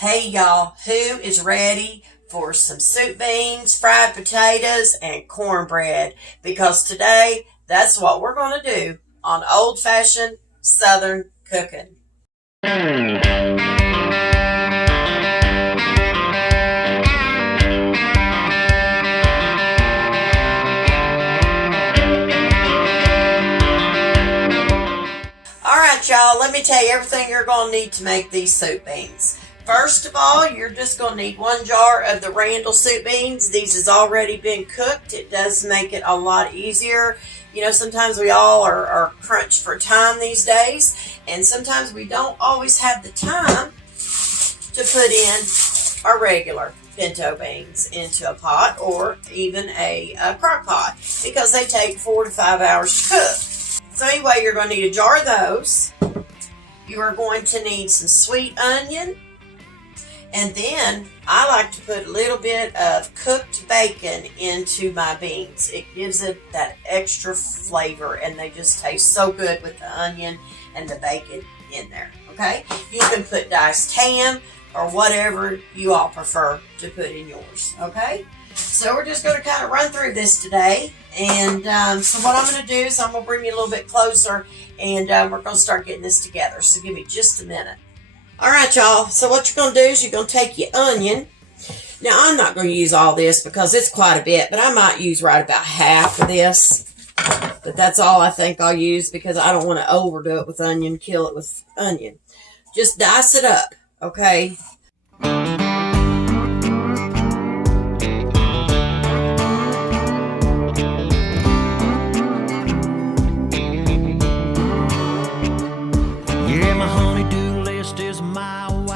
Hey y'all, who is ready for some soup beans, fried potatoes, and cornbread? Because today, that's what we're going to do on old-fashioned Southern cooking. Alright y'all, let me tell you everything you're going to need to make these soup beans. First of all, you're just going to need 1 jar of the Randall soup beans. These has already been cooked. It does make it a lot easier. You know, sometimes we all are crunched for time these days, and sometimes we don't always have the time to put in our regular pinto beans into a pot or even a crock pot because they take 4 to 5 hours to cook. So anyway, you're going to need a jar of those. You are going to need some sweet onion. And then I like to put a little bit of cooked bacon into my beans. It gives it that extra flavor and they just taste so good with the onion and the bacon in there, okay? You can put diced ham or whatever you all prefer to put in yours, okay? So we're just going to kind of run through this today. And so what I'm going to do is I'm going to bring you a little bit closer and we're going to start getting this together. So give me just a minute. All right, y'all. So what you're going to do is you're going to take your onion. Now, I'm not going to use all this because it's quite a bit, but I might use right about half of this. But that's all I think I'll use because I don't want to overdo it with onion, kill it with onion. Just dice it up, okay?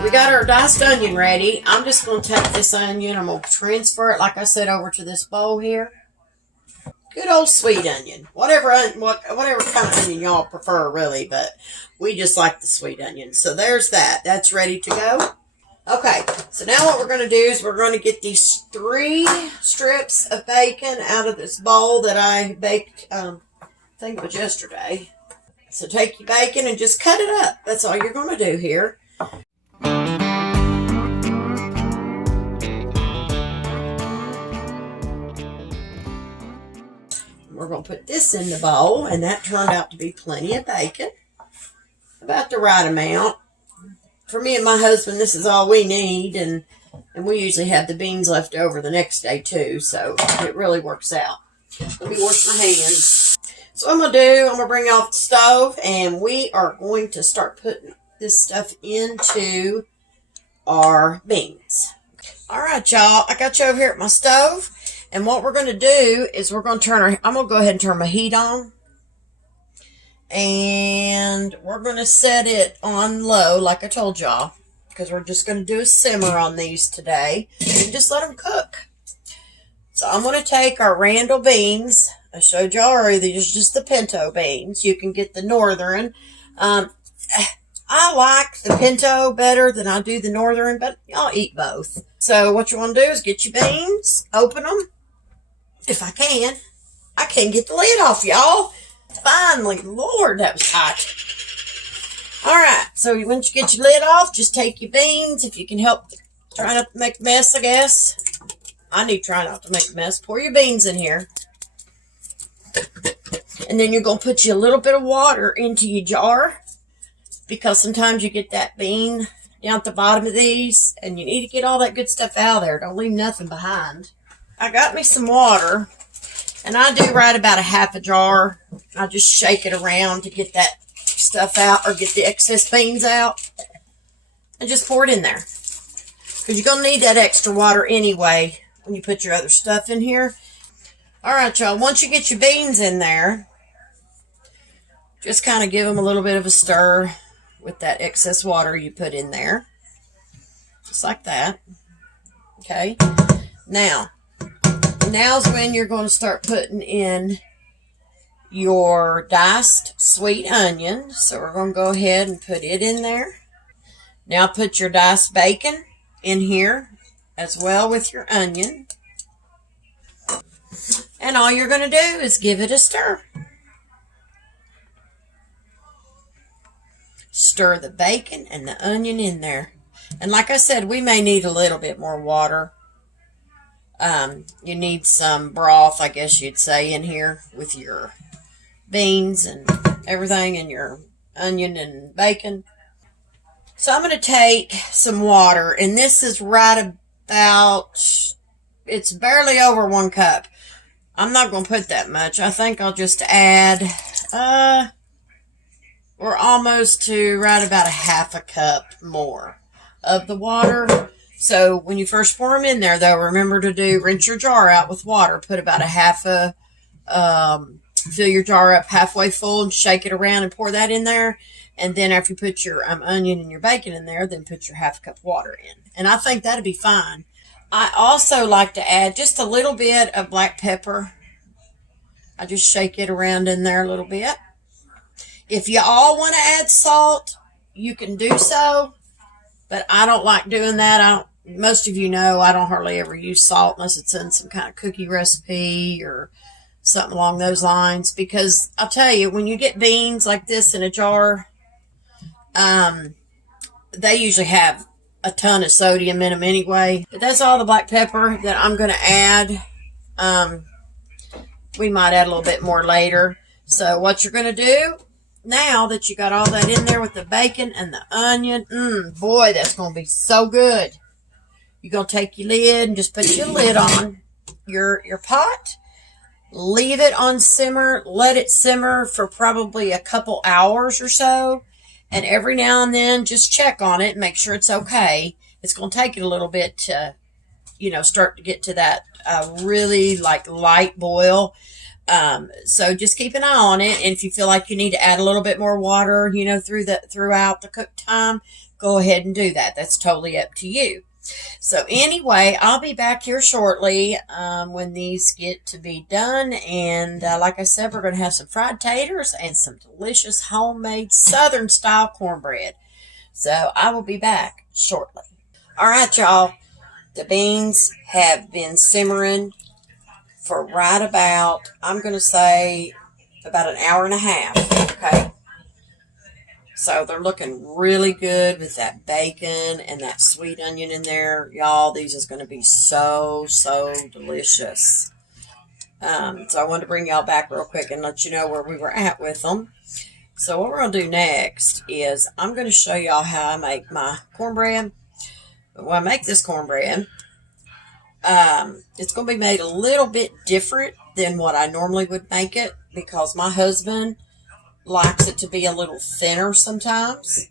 We got our diced onion ready. I'm just going to take this onion. I'm going to transfer it, like I said, over to this bowl here. Good old sweet onion. Whatever kind of onion y'all prefer, really, but we just like the sweet onion. So there's that. That's ready to go. Okay, so now what we're going to do is we're going to get these 3 strips of bacon out of this bowl that I baked, I think it was yesterday. So take your bacon and just cut it up. That's all you're going to do here. We're going to put this in the bowl, and that turned out to be plenty of bacon. About the right amount. For me and my husband, this is all we need, and we usually have the beans left over the next day too, so it really works out. Let me wash my hands. So what I'm going to do, I'm going to bring it off the stove, and we are going to start putting this stuff into our beans. All right, y'all, I got you over here at my stove. And what we're going to do is we're going to I'm going to go ahead and turn my heat on. And we're going to set it on low, like I told y'all. Because we're just going to do a simmer on these today. And just let them cook. So I'm going to take our Randall beans. I showed y'all already, these are just the pinto beans. You can get the northern. I like the pinto better than I do the northern, but y'all eat both. So what you want to do is get your beans, open them. If I can. I can't get the lid off, y'all. Finally. Lord, that was hot. Alright, so once you get your lid off, just take your beans. If you can help try not to make a mess, I guess. I need to try not to make a mess. Pour your beans in here. And then you're going to put you a little bit of water into your jar. Because sometimes you get that bean down at the bottom of these. And you need to get all that good stuff out of there. Don't leave nothing behind. I got me some water, and I do right about a half a jar. I just shake it around to get that stuff out or get the excess beans out, and just pour it in there. Because you're going to need that extra water anyway when you put your other stuff in here. All right, y'all, once you get your beans in there, just kind of give them a little bit of a stir with that excess water you put in there. Just like that. Okay. Now's when you're going to start putting in your diced sweet onion. So we're going to go ahead and put it in there. Now put your diced bacon in here as well with your onion. And all you're going to do is give it a stir. Stir the bacon and the onion in there. And like I said, we may need a little bit more water. You need some broth, I guess you'd say, in here with your beans and everything and your onion and bacon. So I'm going to take some water, and this is right about, it's barely over 1 cup. I'm not going to put that much. I think I'll just add, we're almost to right about a half a cup more of the water. So when you first pour them in there, though, remember to rinse your jar out with water. Put about a half a, fill your jar up halfway full and shake it around and pour that in there. And then after you put your onion and your bacon in there, then put your half cup water in. And I think that'd be fine. I also like to add just a little bit of black pepper. I just shake it around in there a little bit. If you all want to add salt, you can do so. But I don't like doing that. Most of you know I don't hardly ever use salt unless it's in some kind of cookie recipe or something along those lines. Because I'll tell you, when you get beans like this in a jar, they usually have a ton of sodium in them anyway. But that's all the black pepper that I'm going to add. We might add a little bit more later. So what you're going to do, now that you got all that in there with the bacon and the onion, boy, that's going to be so good. You're going to take your lid and just put your lid on your pot. Leave it on simmer. Let it simmer for probably a couple hours or so. And every now and then, just check on it and make sure it's okay. It's going to take it a little bit to, start to get to that really light boil. So just keep an eye on it. And if you feel like you need to add a little bit more water, throughout the cook time, go ahead and do that. That's totally up to you. So anyway, I'll be back here shortly when these get to be done. And like I said, we're going to have some fried taters and some delicious homemade Southern style cornbread. So I will be back shortly. All right, y'all. The beans have been simmering for right about, I'm going to say, about an hour and a half. Okay. So they're looking really good with that bacon and that sweet onion in there. Y'all, these is going to be so, so delicious. So I wanted to bring y'all back real quick and let you know where we were at with them. So what we're going to do next is I'm going to show y'all how I make my cornbread. When I make this cornbread, it's going to be made a little bit different than what I normally would make it because my husband likes it to be a little thinner sometimes.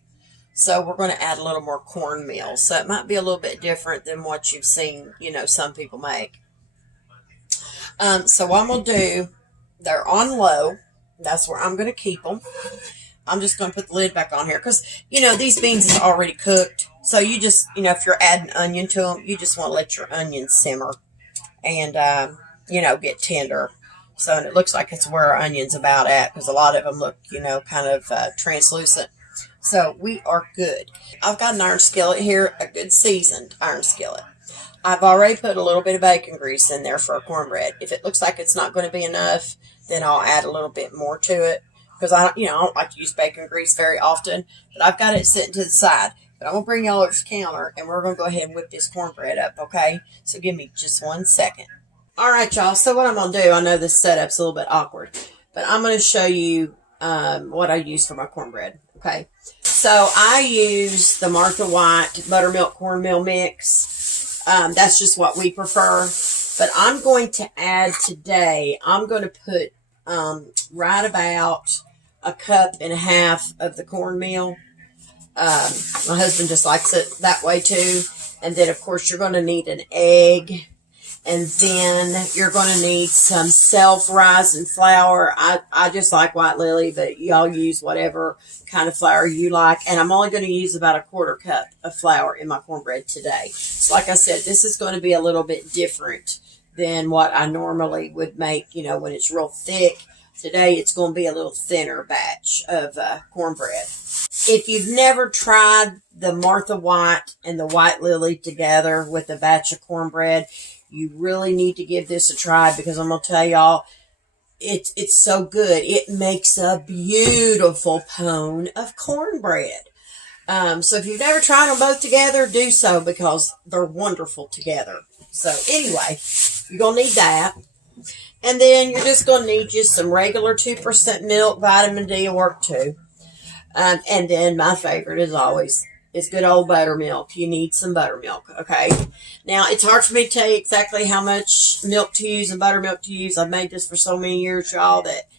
So we're going to add a little more cornmeal. So it might be a little bit different than what you've seen, some people make. So what I'm going to do, they're on low. That's where I'm going to keep them. I'm just going to put the lid back on here because, these beans is already cooked. So you just, if you're adding onion to them, you just want to let your onions simmer and, get tender. So and it looks like it's where our onion's about at because a lot of them look, kind of translucent. So we are good. I've got an iron skillet here, a good seasoned iron skillet. I've already put a little bit of bacon grease in there for a cornbread. If it looks like it's not going to be enough, then I'll add a little bit more to it because I don't like to use bacon grease very often, but I've got it sitting to the side. But I'm going to bring y'all over to the counter and we're going to go ahead and whip this cornbread up, okay? So give me just 1 second. All right, y'all. So what I'm going to do, I know this setup's a little bit awkward, but I'm going to show you what I use for my cornbread, okay? So I use the Martha White Buttermilk Cornmeal mix. That's just what we prefer. But I'm going to add today, I'm going to put right about 1.5 cups of the cornmeal. My husband just likes it that way too. And then, of course, you're going to need an egg. And then you're going to need some self-rising flour. I just like White Lily, but y'all use whatever kind of flour you like. And I'm only going to use about 1/4 cup of flour in my cornbread today. So like I said, this is going to be a little bit different than what I normally would make, when it's real thick. Today it's going to be a little thinner batch of cornbread. If you've never tried the Martha White and the White Lily together with a batch of cornbread, you really need to give this a try because I'm going to tell y'all, it's so good. It makes a beautiful pone of cornbread. So if you've never tried them both together, do so because they're wonderful together. So anyway, you're going to need that. And then you're just going to need just some regular 2% milk. Vitamin D will work too. And then my favorite, as always, is good old buttermilk. You need some buttermilk, okay? Now, it's hard for me to tell you exactly how much milk to use and buttermilk to use. I've made this for so many years, y'all, that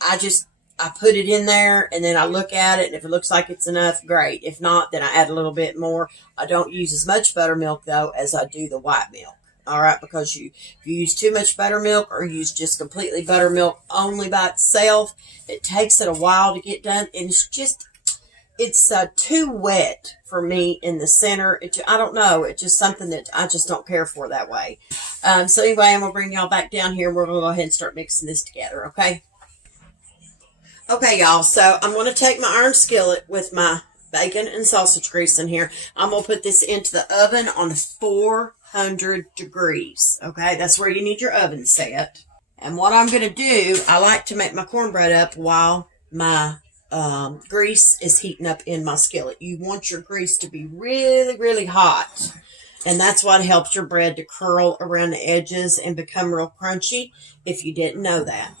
I put it in there, and then I look at it, and if it looks like it's enough, great. If not, then I add a little bit more. I don't use as much buttermilk, though, as I do the white milk. All right, because if you use too much buttermilk or use just completely buttermilk only by itself, it takes it a while to get done, and it's too wet for me in the center. I don't know. It's just something that I just don't care for that way. So anyway, I'm going to bring y'all back down here, and we're going to go ahead and start mixing this together, okay? Okay, y'all, so I'm going to take my iron skillet with my bacon and sausage grease in here. I'm going to put this into the oven on 400 degrees, okay? That's where you need your oven set. And what I'm going to do, I like to make my cornbread up while my grease is heating up in my skillet. You want your grease to be really, really hot. And that's what helps your bread to curl around the edges and become real crunchy, if you didn't know that.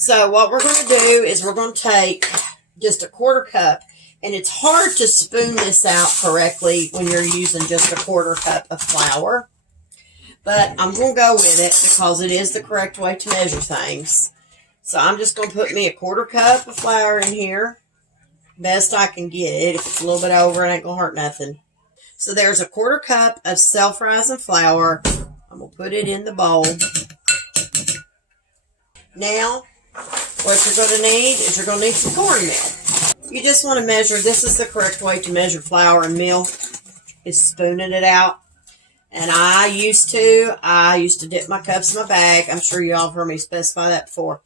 So what we're going to do is we're going to take just a quarter cup, and it's hard to spoon this out correctly when you're using just a quarter cup of flour, but I'm going to go with it because it is the correct way to measure things. So I'm just going to put me a quarter cup of flour in here, best I can get it. If it's a little bit over, it ain't going to hurt nothing. So there's a quarter cup of self-rising flour. I'm going to put it in the bowl. Now, what you're going to need is you're going to need some cornmeal. You just want to measure. This is the correct way to measure flour and meal, is spooning it out. And I used to dip my cups in my bag. I'm sure you all have heard me specify that before.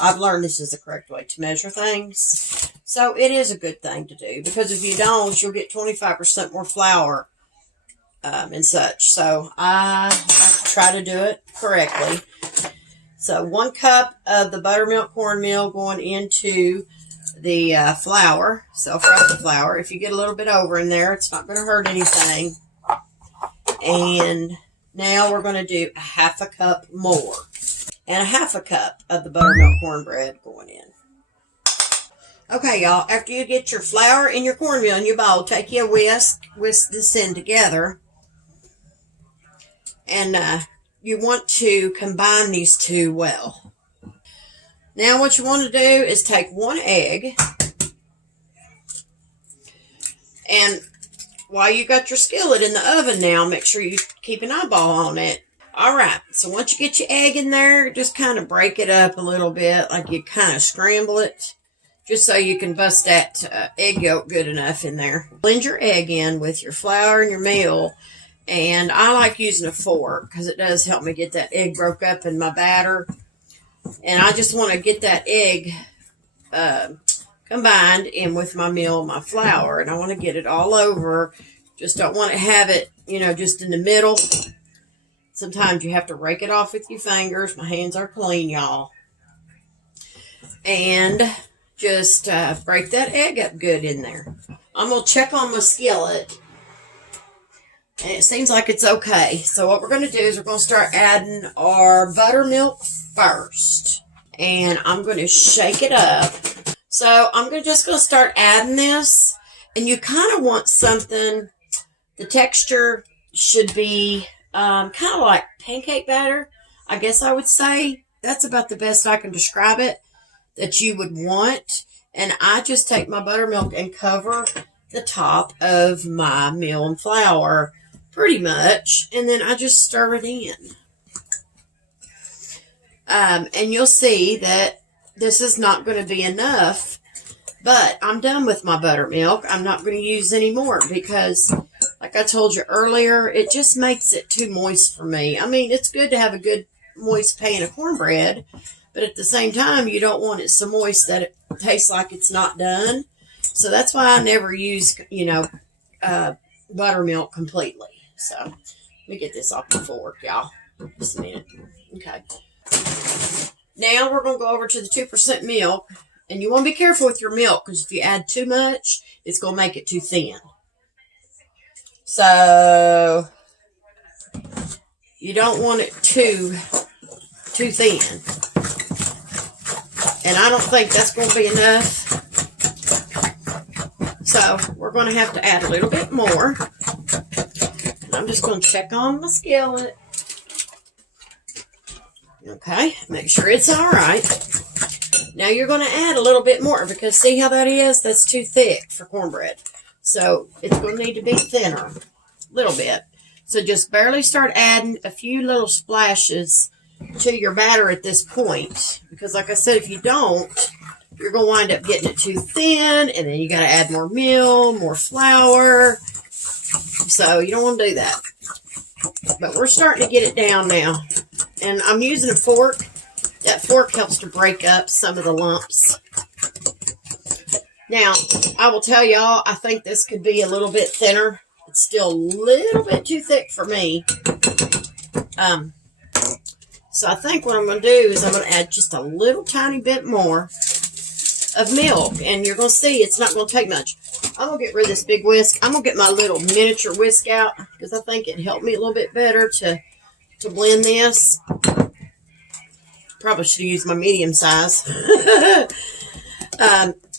I've learned this is the correct way to measure things. So it is a good thing to do, because if you don't, you'll get 25% more flour and such. So I try to do it correctly. So 1 cup of the buttermilk cornmeal going into the flour, self-rising flour. If you get a little bit over in there, it's not going to hurt anything. And now we're going to do a 1/2 cup more. And a 1/2 cup of the buttermilk cornbread going in. Okay, y'all, after you get your flour and your cornmeal in your bowl, take you a whisk this in together. And you want to combine these two well. Now what you want to do is take 1 egg, and while you got your skillet in the oven now, make sure you keep an eyeball on it. Alright, so once you get your egg in there, just kind of break it up a little bit, like you kind of scramble it, just so you can bust that egg yolk good enough in there. Blend your egg in with your flour and your meal. And I like using a fork because it does help me get that egg broke up in my batter. And I just want to get that egg combined in with my meal and my flour. And I want to get it all over. Just don't want to have it, just in the middle. Sometimes you have to rake it off with your fingers. My hands are clean, y'all. And just break that egg up good in there. I'm going to check on my skillet. And it seems like it's okay. So what we're going to do is we're going to start adding our buttermilk first. And I'm going to shake it up. So I'm just going to start adding this. And you kind of want something, the texture should be kind of like pancake batter, I guess I would say. That's about the best I can describe it that you would want. And I just take my buttermilk and cover the top of my meal and flour pretty much, and then I just stir it in. And you'll see that this is not going to be enough, but I'm done with my buttermilk. I'm not going to use any more because, like I told you earlier, it just makes it too moist for me. I mean, it's good to have a good moist pan of cornbread, but at the same time, you don't want it so moist that it tastes like it's not done. So that's why I never use, buttermilk completely. So, let me get this off the fork, y'all. Just a minute. Okay. Now, we're going to go over to the 2% milk And you want to be careful with your milk because if you add too much, it's going to make it too thin. So you don't want it too thin. And I don't think that's going to be enough. So we're going to have to add a little bit more. And I'm just going to check on my skillet. Okay, make sure it's all right. Now you're going to add a little bit more because see how that is? That's too thick for cornbread. So it's going to need to be thinner, a little bit. So just barely start adding a few little splashes to your batter at this point. Because like I said, if you don't, you're going to wind up getting it too thin. And then you got to add more meal, more flour. So you don't want to do that. But we're starting to get it down now. And I'm using a fork. That fork helps to break up some of the lumps. Now, I will tell y'all, I think this could be a little bit thinner. It's still a little bit too thick for me. So I think what I'm going to do is I'm going to add just a little tiny bit more of milk. And you're going to see it's not going to take much. I'm going to get rid of this big whisk. I'm going to get my little miniature whisk out because I think it helped me a little bit better to blend this. Probably should have used my medium size.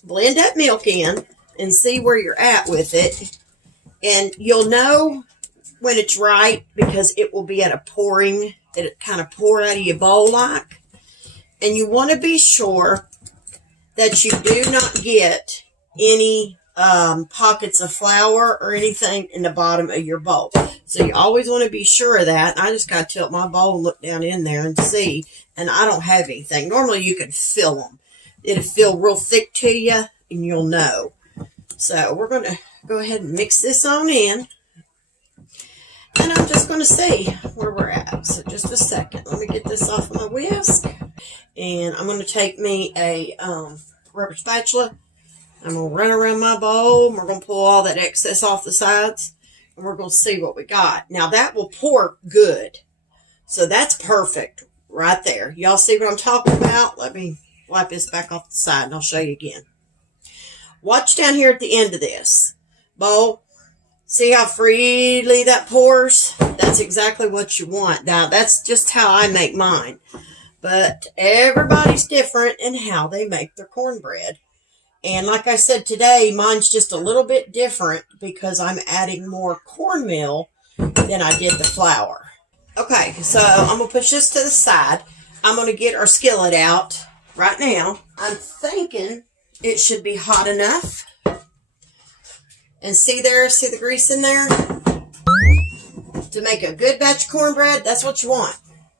Blend that milk in and see where you're at with it. And you'll know when it's right because it will be at a pouring. It'll kind of pour out of your bowl like. And you want to be sure that you do not get any pockets of flour or anything in the bottom of your bowl. So you always want to be sure of that. I just got to tilt my bowl and look down in there and see. And I don't have anything. Normally you can fill them. It'll feel real thick to you and you'll know. So we're going to go ahead and mix this on in. And I'm just going to see where we're at. So just a second. Let me get this off of my whisk. And I'm going to take me a rubber spatula. I'm going to run around my bowl. And we're going to pull all that excess off the sides. And we're going to see what we got. Now that will pour good. So that's perfect right there. Y'all see what I'm talking about? Let me wipe this back off the side and I'll show you again. Watch down here at the end of this bowl. See how freely that pours? That's exactly what you want. Now, that's just how I make mine. But everybody's different in how they make their cornbread. And like I said today, mine's just a little bit different because I'm adding more cornmeal than I did the flour. Okay, so I'm going to push this to the side. I'm going to get our skillet out right now. I'm thinking it should be hot enough. And see there, see the grease in there? To make a good batch of cornbread, that's what you want.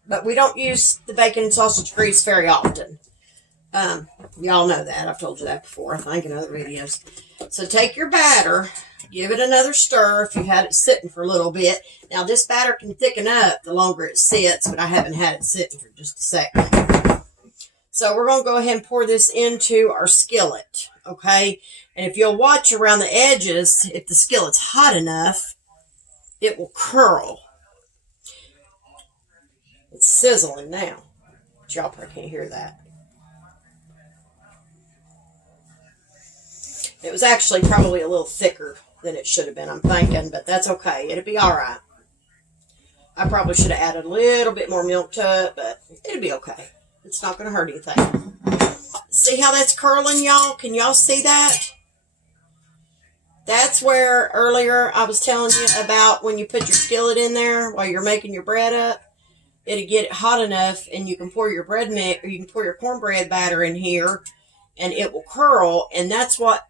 But we don't use the bacon and sausage grease very often. Y'all know that. I've told you that before, I think, in other videos. So take your batter, give it another stir if you had it sitting for a little bit. Now, this batter can thicken up the longer it sits, but I haven't had it sitting for just a second. So we're going to go ahead and pour this into our skillet, okay? And if you'll watch around the edges, if the skillet's hot enough, it will curl. It's sizzling now. But y'all probably can't hear that. It was actually probably a little thicker than it should have been, I'm thinking, but that's okay. It'll be all right. I probably should have added a little bit more milk to it, but it'll be okay. It's not going to hurt anything. See how that's curling, y'all? Can y'all see that? That's where earlier I was telling you about when you put your skillet in there while you're making your bread up. It'll get it hot enough and you can pour your bread mix, or you can pour your cornbread batter in here and it will curl. And that's what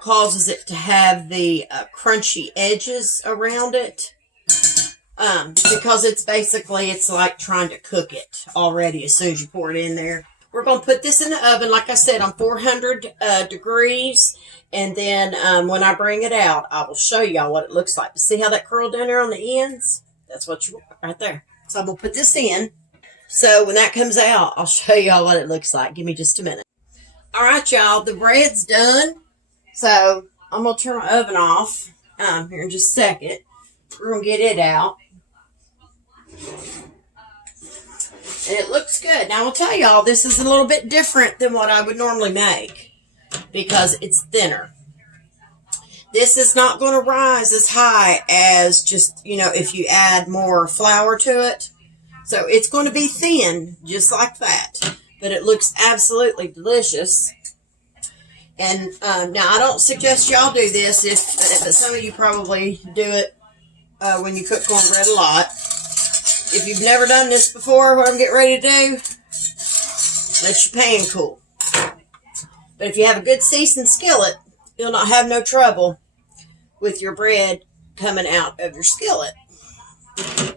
causes it to have the crunchy edges around it. Because it's like trying to cook it already as soon as you pour it in there. We're going to put this in the oven, like I said, on 400 degrees. And then when I bring it out, I will show y'all what it looks like. See how that curled down there on the ends? That's what you want right there. So I'm going to put this in. So when that comes out, I'll show y'all what it looks like. Give me just a minute. All right, y'all. The bread's done. So I'm going to turn my oven off here in just a second. We're going to get it out. And it looks good. Now, I'll tell y'all, this is a little bit different than what I would normally make because it's thinner. This is not going to rise as high as just, if you add more flour to it. So it's going to be thin, just like that. But it looks absolutely delicious. And now, I don't suggest y'all do this, but some of you probably do it when you cook cornbread a lot. If you've never done this before, what I'm getting ready to do, let your pan cool. But if you have a good seasoned skillet, you'll not have no trouble with your bread coming out of your skillet.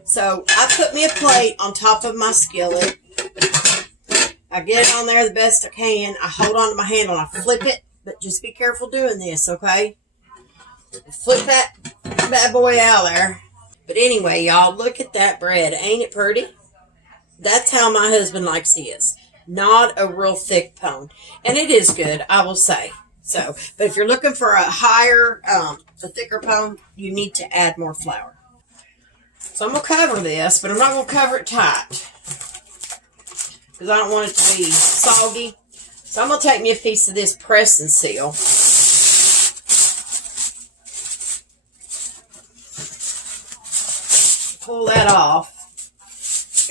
So I put me a plate on top of my skillet. I get it on there the best I can. I hold on to my handle and I flip it, but just be careful doing this, okay? Flip that bad boy out of there. But anyway, y'all, look at that bread. Ain't it pretty? That's how my husband likes his. Not a real thick pone. And it is good, I will say. So, but if you're looking for a thicker pone, you need to add more flour. So I'm going to cover this, but I'm not going to cover it tight. Because I don't want it to be soggy. So I'm going to take me a piece of this press and seal. Pull that off,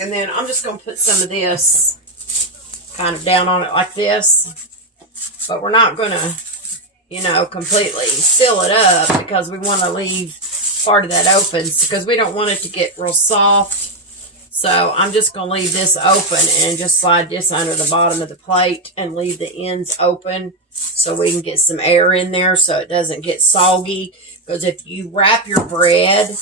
and then I'm just going to put some of this kind of down on it like this, but we're not going to, completely seal it up because we want to leave part of that open because we don't want it to get real soft. So I'm just going to leave this open and just slide this under the bottom of the plate and leave the ends open so we can get some air in there so it doesn't get soggy. Because if you wrap your bread,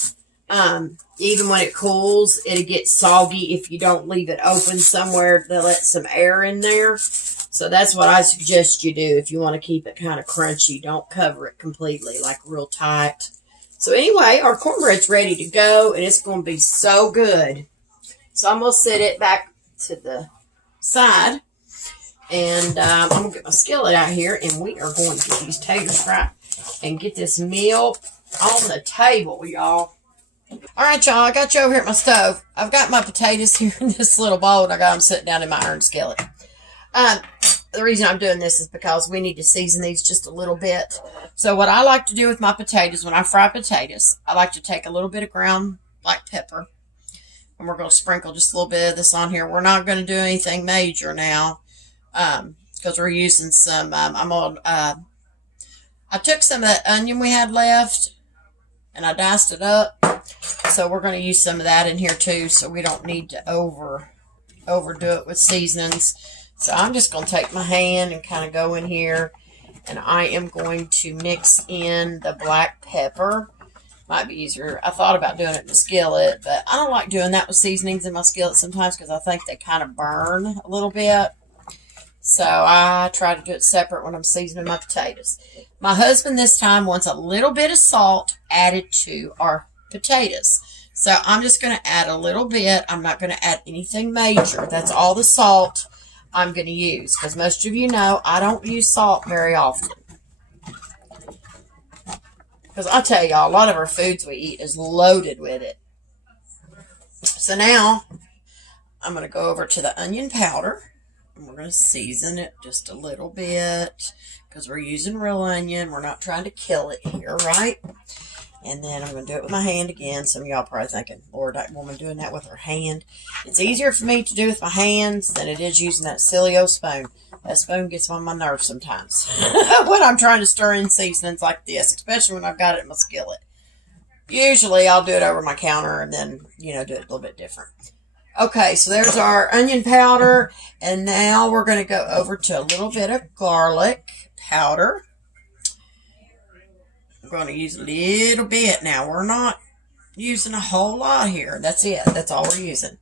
even when it cools, it'll get soggy if you don't leave it open somewhere to let some air in there. So that's what I suggest you do if you want to keep it kind of crunchy. Don't cover it completely, like real tight. So anyway, our cornbread's ready to go, and it's going to be so good. So I'm going to set it back to the side, and I'm going to get my skillet out here, and we are going to get these taters right and get this meal on the table, y'all. All right, y'all, I got you over here at my stove. I've got my potatoes here in this little bowl, and I got them sitting down in my iron skillet. The reason I'm doing this is because we need to season these just a little bit. So what I like to do with my potatoes, when I fry potatoes, I like to take a little bit of ground black pepper, and we're going to sprinkle just a little bit of this on here. We're not going to do anything major now because we're using some, I took some of that onion we had left, and I diced it up. So we're going to use some of that in here too, so we don't need to overdo it with seasonings. So I'm just going to take my hand and kind of go in here, and I am going to mix in the black pepper. Might be easier. I thought about doing it in the skillet, but I don't like doing that with seasonings in my skillet sometimes because I think they kind of burn a little bit. So I try to do it separate when I'm seasoning my potatoes. My husband this time wants a little bit of salt added to our potatoes. So I'm just going to add a little bit. I'm not going to add anything major. That's all the salt I'm going to use. Because most of you know I don't use salt very often. Because I tell y'all, a lot of our foods we eat is loaded with it. So now I'm going to go over to the onion powder. And we're going to season it just a little bit. Because we're using real onion. We're not trying to kill it here, right? And then I'm going to do it with my hand again. Some of y'all probably thinking, Lord, that woman doing that with her hand. It's easier for me to do with my hands than it is using that silly old spoon. That spoon gets on my nerves sometimes when I'm trying to stir in seasonings like this, especially when I've got it in my skillet. Usually I'll do it over my counter and then, do it a little bit different. Okay, so there's our onion powder. And now we're going to go over to a little bit of garlic powder. Going to use a little bit now. We're not using a whole lot here. That's it. That's all we're using.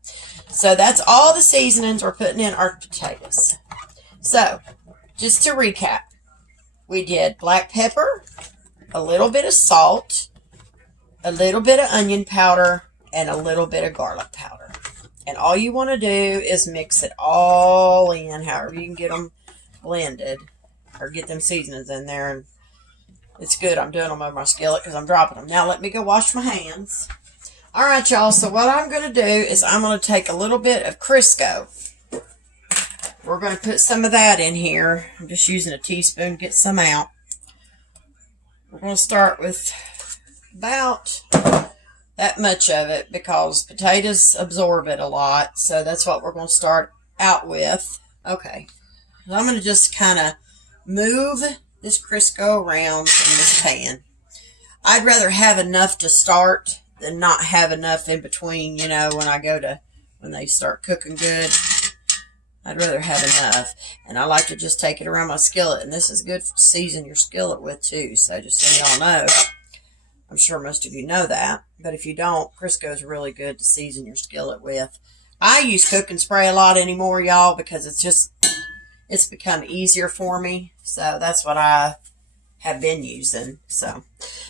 So that's all the seasonings we're putting in our potatoes. So just to recap, we did black pepper, a little bit of salt, a little bit of onion powder, and a little bit of garlic powder. And all you want to do is mix it all in, however you can get them blended or get them seasonings in there. And it's good. I'm doing them over my skillet because I'm dropping them. Now let me go wash my hands. All right, y'all. So what I'm going to do is I'm going to take a little bit of Crisco. We're going to put some of that in here. I'm just using a teaspoon to get some out. We're going to start with about that much of it because potatoes absorb it a lot. So that's what we're going to start out with. Okay. So I'm going to just kind of move this Crisco around in this pan. I'd rather have enough to start than not have enough in between, you know, when they start cooking good. I'd rather have enough. And I like to just take it around my skillet. And this is good to season your skillet with too. So just so y'all know. I'm sure most of you know that. But if you don't, Crisco is really good to season your skillet with. I use cook and spray a lot anymore, y'all, because it's become easier for me. So that's what I have been using. So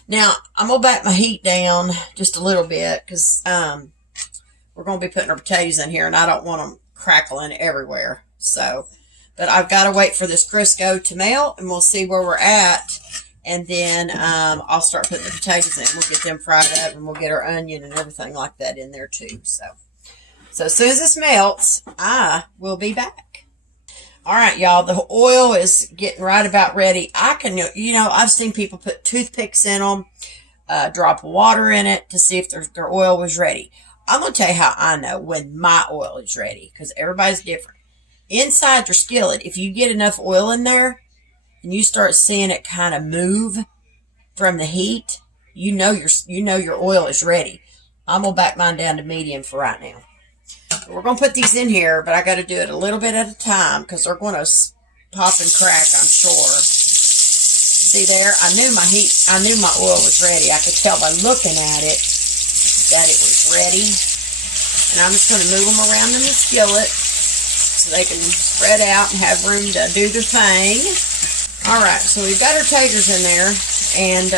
now I'm going to back my heat down just a little bit because we're going to be putting our potatoes in here and I don't want them crackling everywhere. So, but I've got to wait for this Crisco to melt and we'll see where we're at. And then I'll start putting the potatoes in. We'll get them fried up and we'll get our onion and everything like that in there too. So as soon as this melts, I will be back. All right, y'all, the oil is getting right about ready. I can, you know, I've seen people put toothpicks in them, drop water in it to see if their oil was ready. I'm going to tell you how I know when my oil is ready because everybody's different. Inside your skillet, if you get enough oil in there and you start seeing it kind of move from the heat, you know your oil is ready. I'm going to back mine down to medium for right now. We're going to put these in here, but I got to do it a little bit at a time because they're going to pop and crack, I'm sure. See there? I knew my oil was ready. I could tell by looking at it that it was ready. And I'm just going to move them around in the skillet so they can spread out and have room to do their thing. All right, so we've got our taters in there. And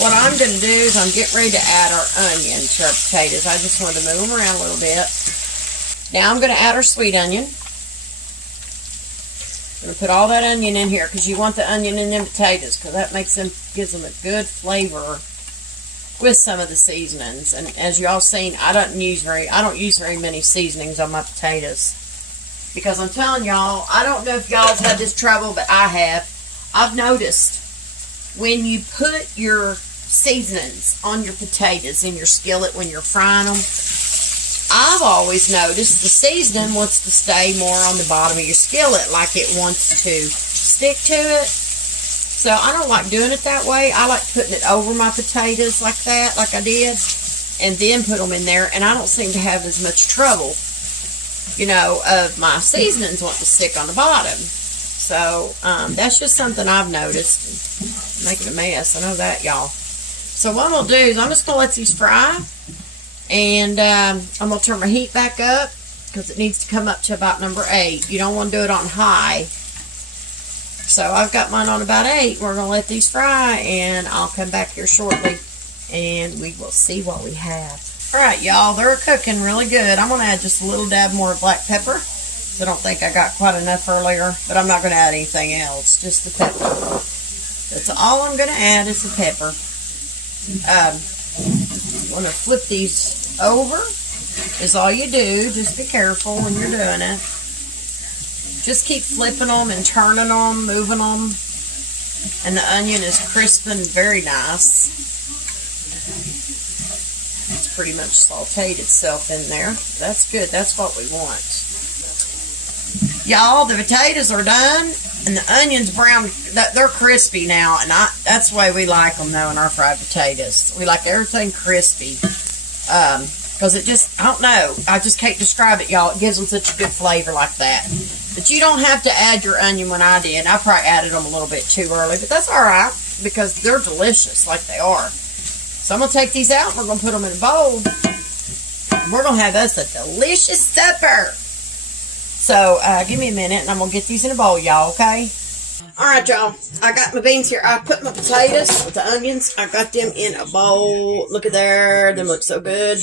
what I'm going to do is I'm getting ready to add our onion to our potatoes. I just wanted to move them around a little bit. Now I'm going to add our sweet onion. I'm going to put all that onion in here because you want the onion in them potatoes because that gives them a good flavor with some of the seasonings. And as y'all seen, I don't use very many seasonings on my potatoes because I'm telling y'all, I don't know if y'all have had this trouble, but I have. I've noticed when you put your seasonings on your potatoes in your skillet when you're frying them, I've always noticed the seasoning wants to stay more on the bottom of your skillet, like it wants to stick to it. So I don't like doing it that way. I like putting it over my potatoes like that, like I did, and then put them in there, and I don't seem to have as much trouble, you know, of my seasonings wanting to stick on the bottom. So that's just something I've noticed. Making a mess, I know that, y'all. So what I'm going to do is I'm just going to let these fry. And I'm going to turn my heat back up because it needs to come up to about number 8. You don't want to do it on high. So I've got mine on about 8. We're going to let these fry and I'll come back here shortly and we will see what we have. Alright, y'all, they're cooking really good. I'm going to add just a little dab more black pepper. I don't think I got quite enough earlier, but I'm not going to add anything else, just the pepper. That's all I'm going to add is the pepper. I'm going to flip these over is all you do. Just be careful when you're doing it. Just keep flipping them and turning them, moving them. And the onion is crisp and very nice. It's pretty much sauteed itself in there. That's good. That's what we want. Y'all, the potatoes are done and the onions brown. They're crispy now, and that's the way we like them though in our fried potatoes. We like everything crispy because it just, I don't know, I just can't describe it, y'all. It gives them such a good flavor like that. But you don't have to add your onion when I did. I probably added them a little bit too early, but that's all right because they're delicious like they are. So I'm going to take these out and we're going to put them in a bowl. And we're going to have us a delicious supper. So give me a minute and I'm going to get these in a bowl, y'all, okay? All right, y'all. I got my beans here. I put my potatoes with the onions. I got them in a bowl. Look at there. Them look so good.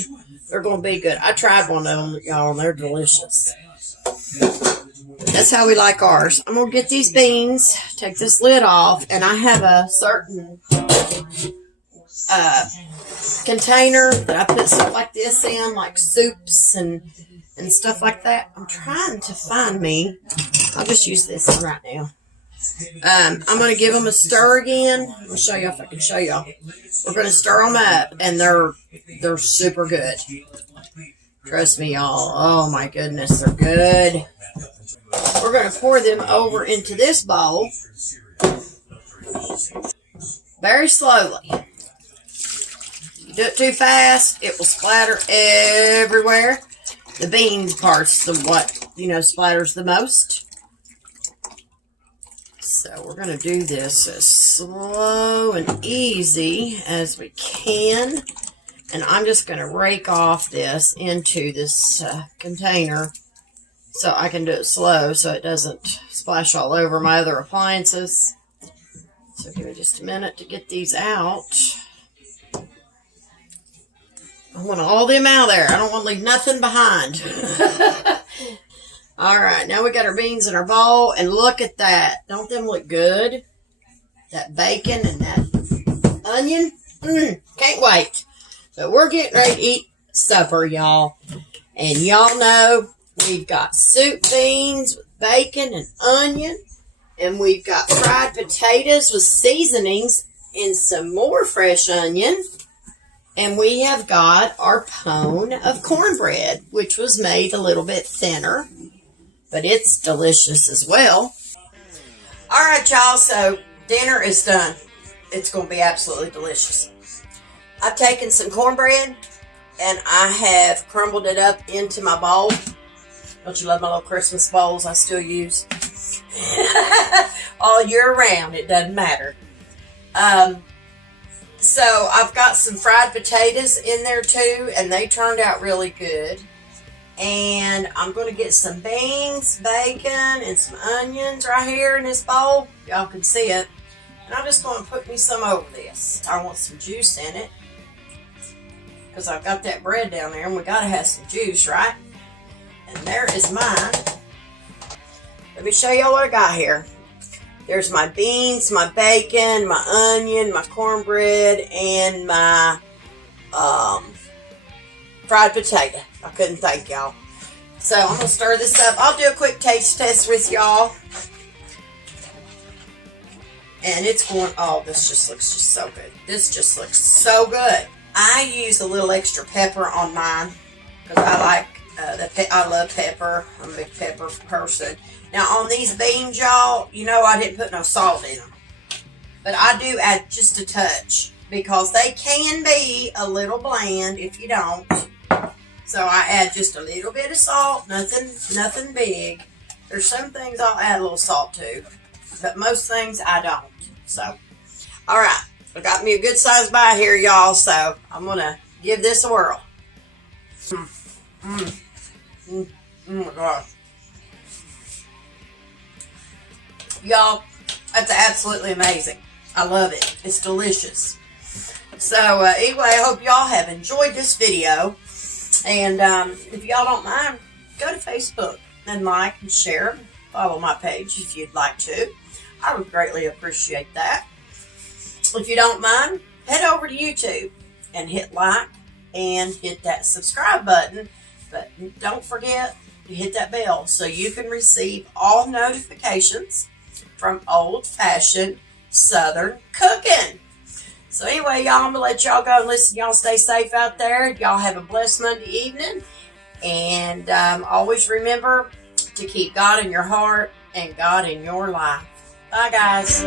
They're going to be good. I tried one of them, y'all, and they're delicious. That's how we like ours. I'm going to get these beans, take this lid off, and I have a certain container that I put stuff like this in, like soups and stuff like that. I'm trying to find me. I'll just use this one right now. I'm going to give them a stir again. I'll show you if I can show y'all. We're going to stir them up, and they're super good. Trust me, y'all. Oh, my goodness, they're good. We're going to pour them over into this bowl very slowly. If you do it too fast, it will splatter everywhere. The beans part's what, splatters the most. So we're going to do this as slow and easy as we can. And I'm just going to rake off this into this container so I can do it slow so it doesn't splash all over my other appliances. So give me just a minute to get these out. I want all them out of there. I don't want to leave nothing behind. All right, now we got our beans in our bowl, and look at that. Don't them look good? That bacon and that onion. Can't wait. But we're getting ready to eat supper, y'all. And y'all know we've got soup beans with bacon and onion. And we've got fried potatoes with seasonings and some more fresh onion. And we have got our pone of cornbread, which was made a little bit thinner. But it's delicious as well. All right, y'all. So dinner is done. It's going to be absolutely delicious. I've taken some cornbread and I have crumbled it up into my bowl. Don't you love my little Christmas bowls I still use? All year round, it doesn't matter. So I've got some fried potatoes in there too, and they turned out really good. And I'm going to get some beans, bacon, and some onions right here in this bowl. Y'all can see it. And I'm just going to put me some over this. I want some juice in it, because I've got that bread down there, and we got to have some juice, right? And there is mine. Let me show y'all what I got here. There's my beans, my bacon, my onion, my cornbread, and my fried potato. I couldn't think, y'all. So I'm going to stir this up. I'll do a quick taste test with y'all. And it's going, oh, this just looks just so good. This just looks so good. I use a little extra pepper on mine because I like, I love pepper. I'm a big pepper person. Now on these beans, y'all, I didn't put no salt in them. But I do add just a touch because they can be a little bland if you don't. So I add just a little bit of salt, nothing big. There's some things I'll add a little salt to, but most things I don't. So, all right, I got me a good sized bite here, y'all. So I'm gonna give this a whirl. Oh my gosh, y'all, that's absolutely amazing. I love it. It's delicious. So anyway, I hope y'all have enjoyed this video. And if y'all don't mind, go to Facebook and like and share. Follow my page if you'd like to. I would greatly appreciate that. If you don't mind, head over to YouTube and hit like and hit that subscribe button. But don't forget to hit that bell so you can receive all notifications from old-fashioned Southern cooking. So anyway, y'all, I'm going to let y'all go and listen. Y'all stay safe out there. Y'all have a blessed Monday evening. And always remember to keep God in your heart and God in your life. Bye, guys.